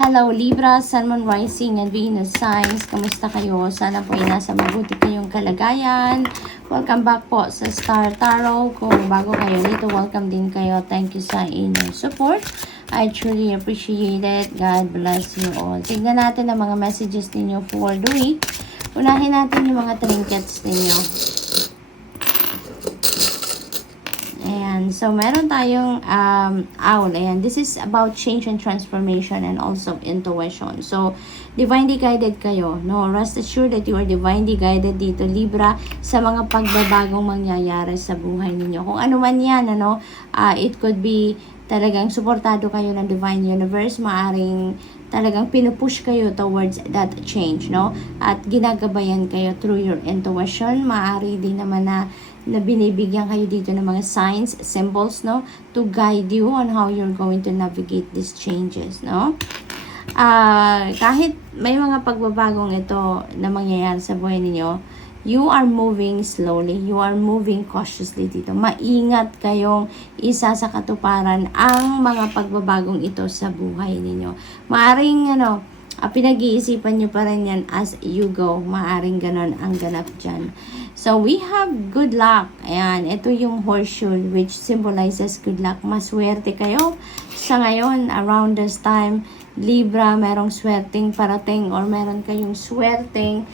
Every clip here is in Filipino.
Hello Libra, Sun, Moon, Rising, and Venus signs. Kamusta kayo? Sana po ay nasa mabuti kayong kalagayan. Welcome back po sa Star Tarot. Kung bago kayo dito, welcome din kayo. Thank you sa inyong support. I truly appreciate it. God bless you all. Tignan natin ang mga messages ninyo for the week. Unahin natin yung mga trinkets ninyo. Ayan. So, meron tayong owl. Ayan. This is about change and transformation and also intuition. So, divinely guided kayo. No? Rest assured that you are divinely guided dito, Libra, sa mga pagbabagong mangyayari sa buhay ninyo. Kung ano man yan, ano, it could be talagang suportado kayo ng Divine Universe. Maaring talagang pinupush kayo towards that change, no? At ginagabayan kayo through your intuition. Maaari din naman na binibigyan kayo dito ng mga signs, symbols, no? To guide you on how you're going to navigate these changes, no? Kahit may mga pagbabagong ito na mangyayari sa buhay ninyo, you are moving slowly, you are moving cautiously dito. Maingat kayong isa sa katuparan ang mga pagbabagong ito sa buhay ninyo. Maaring, pinag-iisipan nyo pa rin yan as you go. Maaring ganon ang ganap dyan. So, we have good luck. Ayan, ito yung horseshoe which symbolizes good luck. Maswerte kayo sa ngayon, around this time. Libra, merong swerteng parating or meron kayong swerteng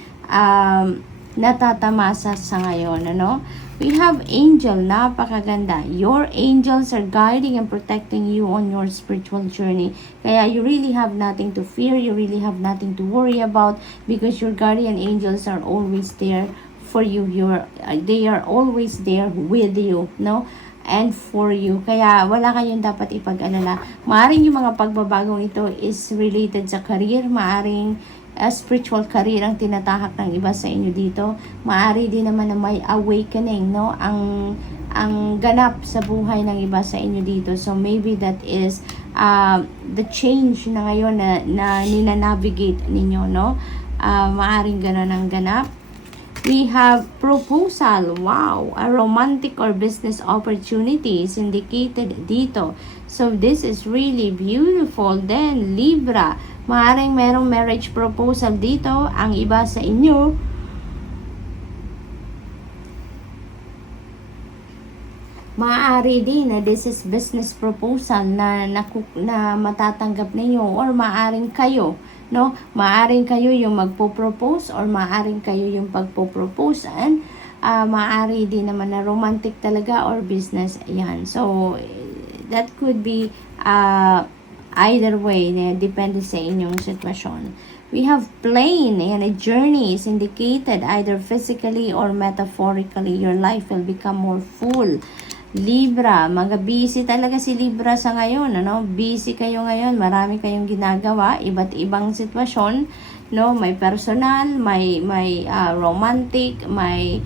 natatamasa sa ngayon, ano? We have angel, napakaganda. Your angels are guiding and protecting you on your spiritual journey. Kaya you really have nothing to fear, you really have nothing to worry about because your guardian angels are always there for you. They are always there with you, no? And for you. Kaya wala kayong dapat ipag-alala. Maaring yung mga pagbabagong ito is related sa career, maaring spiritual career ang tinatahak ng iba sa inyo dito. Maari din naman na may awakening, no? Ang ganap sa buhay ng iba sa inyo dito. So maybe that is the change na ngayon na nina-navigate ninyo, no? Maaring ganon ang ganap. We have proposal. Wow! A romantic or business opportunity is indicated dito. So this is really beautiful. Then Libra, maaaring merong marriage proposal dito. Ang iba sa inyo, maaari din na this is business proposal na matatanggap ninyo or maaring kayo, no? Maaring kayo yung magpo-propose or maaring kayo yung pagpo-propose and maaari din naman na romantic talaga or business. Ayan. So, that could be either way, depende sa inyong sitwasyon. We have plane, and a journey is indicated either physically or metaphorically. Your life will become more full. Libra, mga busy talaga si Libra sa ngayon, ano? Busy kayo ngayon, marami kayong ginagawa, iba't ibang sitwasyon, no? May personal, may romantic, may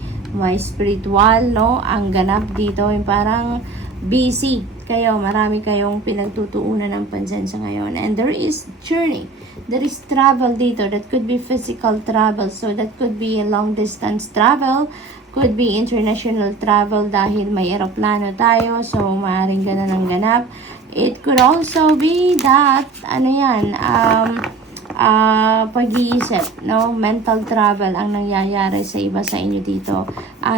spiritual, no? Ang ganap dito, yung parang busy kayo, marami kayong pinagtutuunan ng pansin sa ngayon. And there is journey. There is travel dito. That could be physical travel. So that could be a long distance travel. Could be international travel dahil may eroplano tayo. So maaaring ganun ang ganap. It could also be that, pag-iisip, no? Mental travel ang nangyayari sa iba sa inyo dito.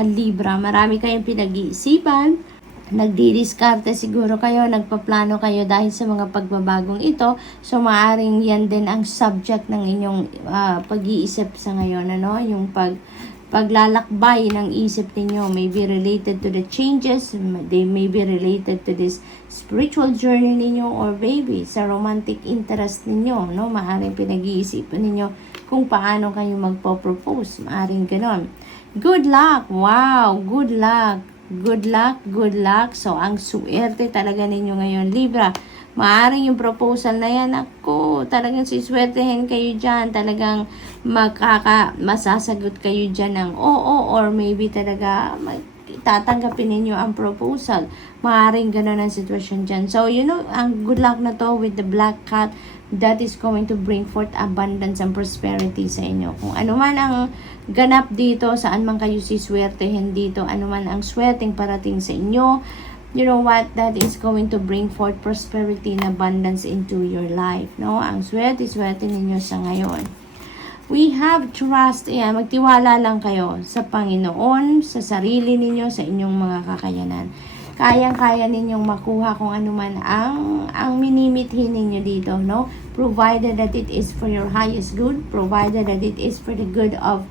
Libra, marami kayong pinag-iisipan. Nagdidiskarte siguro kayo, nagpaplano kayo dahil sa mga pagbabagong ito. So, maaring yan din ang subject ng inyong pag-iisip sa ngayon, ano? Yung paglalakbay ng isip ninyo may be related to the changes, they may be related to this spiritual journey ninyo or maybe sa romantic interest ninyo, no? Maaring pinag-iisipan ninyo kung paano kayo magpo-propose. Maaring ganon. Good luck! Wow! Good luck! Good luck, good luck. So, ang suwerte talaga ninyo ngayon, Libra. Maaring yung proposal na yan, ako, talagang siswertehin kayo dyan. Talagang masasagot kayo dyan ng oo or maybe talaga tatanggapin ninyo ang proposal. Maaring ganun ang sitwasyon dyan. So, ang good luck na to with the black cat, that is going to bring forth abundance and prosperity sa inyo. Kung ano man ang ganap dito, saan man kayo siswertehin dito, ano man ang swerteng parating sa inyo, you know what, that is going to bring forth prosperity and abundance into your life, no? Ang swerte ninyo sa ngayon. We have trust. Ayan, magtiwala lang kayo sa Panginoon, sa sarili ninyo, sa inyong mga kakayanan. Kayang-kaya ninyong makuha kung ano man ang minimithi ninyo dito, no? Provided that it is for your highest good, provided that it is for the good of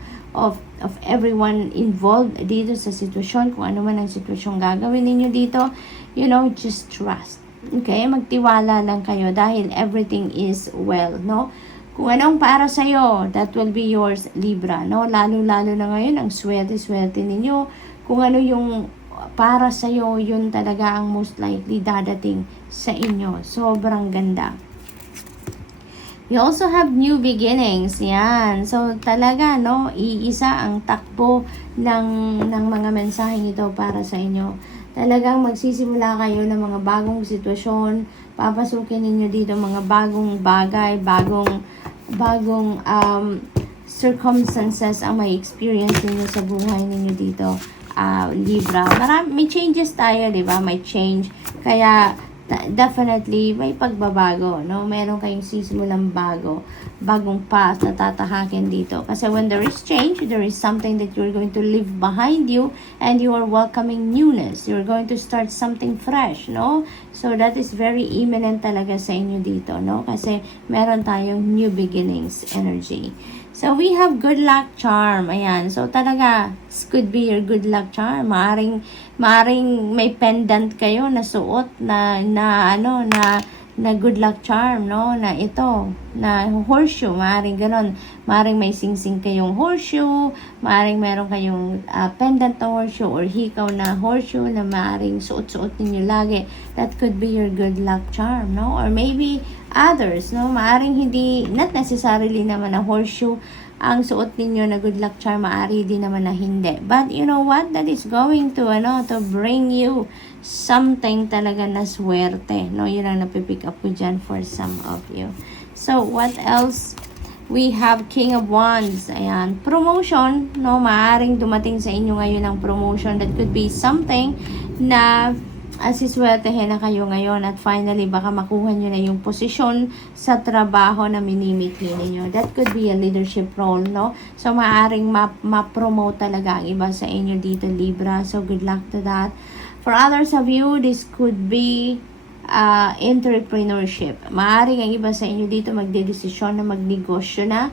everyone involved dito sa sitwasyon, kung ano man ang sitwasyon gagawin ninyo dito, you know, just trust. Okay? Magtiwala lang kayo dahil everything is well, no? Kung anong para sa'yo, that will be yours, Libra, no? Lalo-lalo na ngayon, ang swerte-swerte ninyo. Kung ano yung para sa'yo, yun talaga ang most likely dadating sa inyo. Sobrang ganda. We also have new beginnings. Yan. So, talaga, no? Iisa ang takbo ng mga mensaheng ito para sa inyo. Talagang magsisimula kayo ng mga bagong sitwasyon. Papasukin ninyo dito mga bagong bagay, bagong circumstances ang may experience ninyo sa buhay ninyo dito. Libra. May changes tayo, di ba? May change. Kaya, definitely, may pagbabago, no? Meron kayong sisimulang bagong path na tatahakin dito. Kasi when there is change, there is something that you're going to leave behind you and you are welcoming newness. You're going to start something fresh, no? So, that is very imminent talaga sa inyo dito, no? Kasi meron tayong new beginnings energy. So, we have good luck charm. Ayan. So, talaga, this could be your good luck charm. Maaring may pendant kayo na suot na good luck charm, no? Na ito, na horseshoe. Maaring ganon. Maaring may singsing kayong horseshoe. Maaring meron kayong pendant na horseshoe or hikaw na horseshoe na maaring suot-suot ninyo lagi. That could be your good luck charm, no? Or maybe others, no? Maaring hindi, not necessarily naman na horseshoe ang suot ninyo na good luck charm, maari din naman na hindi. But you know what? That is going to bring you something talaga na swerte, no? Yun ang napipick up ko dyan for some of you. So, what else? We have King of Wands. Ayan. Promotion, no? Maaring dumating sa inyo ngayon ang promotion. That could be something na asiswertehin na kayo ngayon at finally baka makuha nyo na yung posisyon sa trabaho na minimithi ninyo. That could be a leadership role, no? So, maaring ma-promote talaga ang iba sa inyo dito, Libra. So, good luck to that. For others of you, this could be entrepreneurship. Maaring ang iba sa inyo dito magdedesisyon na magnegosyo na,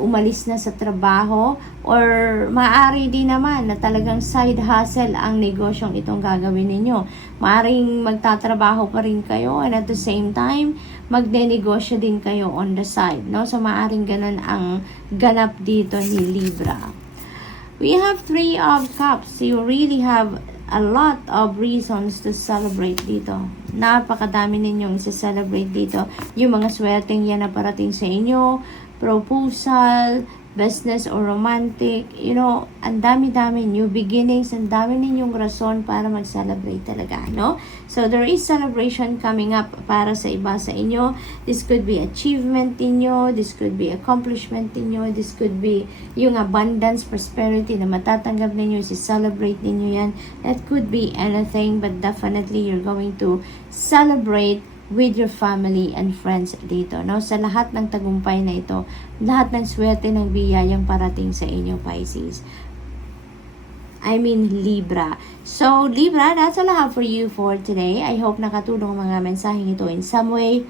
umalis na sa trabaho, or maaari din naman na talagang side hustle ang negosyong itong gagawin ninyo. Maaring magtatrabaho pa rin kayo and at the same time, magnenegosyo din kayo on the side, no? So, maaring ganun ang ganap dito ni Libra. We have 3 of Cups. You really have a lot of reasons to celebrate dito. Napakadami ninyong isa-celebrate dito. Yung mga swerteng yan na parating sa inyo, proposal, business or romantic, you know, ang dami-dami new beginnings, ang dami ninyong rason para mag-celebrate talaga, no? So, there is celebration coming up para sa iba sa inyo. This could be achievement ninyo, this could be accomplishment ninyo, this could be yung abundance, prosperity na matatanggap ninyo, si-celebrate ninyo yan. That could be anything, but definitely you're going to celebrate with your family and friends dito, no? Sa lahat ng tagumpay na ito, lahat ng swerte ng biyayang parating sa inyo, Pisces. I mean, Libra. So, Libra, that's all I have for you for today. I hope nakatulong ang mga mensaheng ito in some way.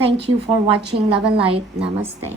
Thank you for watching Love and Light. Namaste.